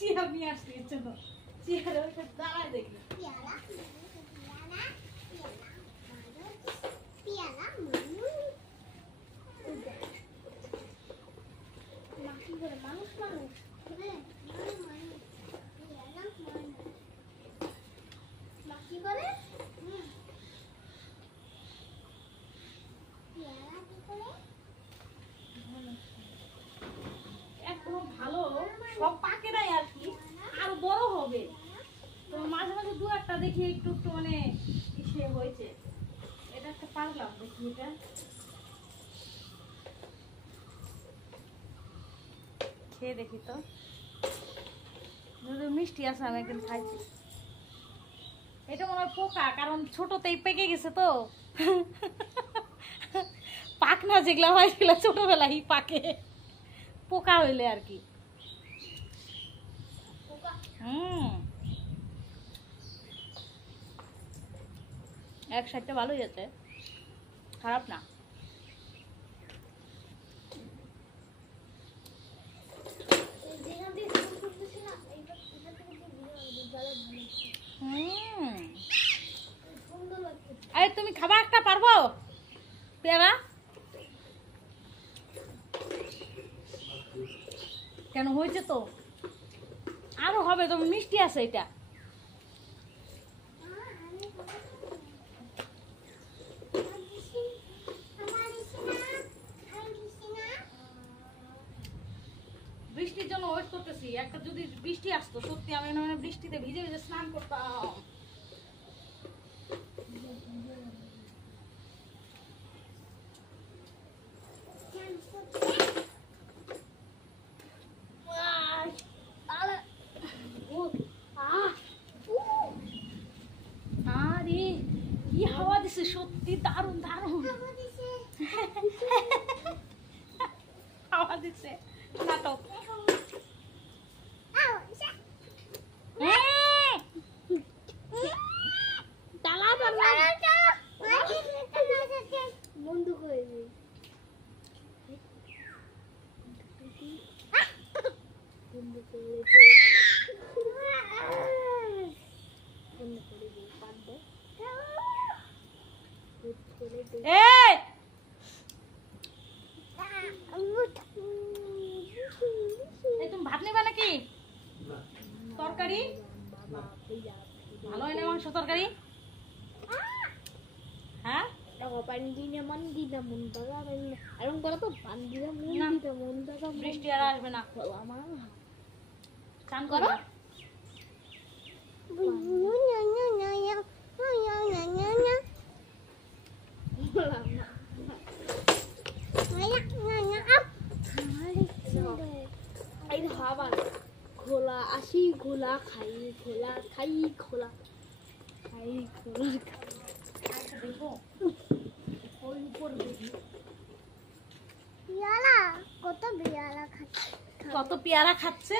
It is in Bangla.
চেয়ার নিয়ে আসছি এর জন্য চেয়ারে ওইটা দাঁড়ায় দেখি মানুষ মানুষ কি করে একদম ভালো সব পাকে নাই আর কি আরো বড় হবে তো মাঝে মাঝে দু একটা দেখি একটু একটু মানে ইসে হয়েছে এটা একটা পারলাম দেখি এটা খেয়ে দেখি তো যদি মিষ্টি আছে আমি একদিন খাইছি এটা মনে হয় পোকা কারণ ছোটতেই পেকে গেছে তো পাকনা যেগুলা হয় সেগুলা ছোটবেলায় পাকে পোকা হইলে আর কি এক সাইডটা ভালোই আছে খারাপ না আরে তুমি খাবা একটা পারবো পেয়ারা কেন হয়েছে তো আরো হবে তো মিষ্টি আছে এটা বৃষ্টির জন্য ওয়েট করতেছি একটা যদি বৃষ্টি আসতো সত্যি আমি মানে বৃষ্টিতে ভিজে ভিজে স্নান করতাম আরে কি হাওয়া দিছে সত্যি দারুণ দারুণ হাওয়া দিছে নাটক বন্ধু করে তুমি ভাত নিবা নাকি তরকারি ভালো হয় না মাংস তরকারি হ্যাঁ বৃষ্টি আর আসবে না চান করো খোলা আসি খোলা খাই খোলা খাই খোলা খাই খোলা দেখো ওই উপর দেখি বিয়ালা কত বিয়ালা খাচ্ছে কত পেয়ারা খাচ্ছে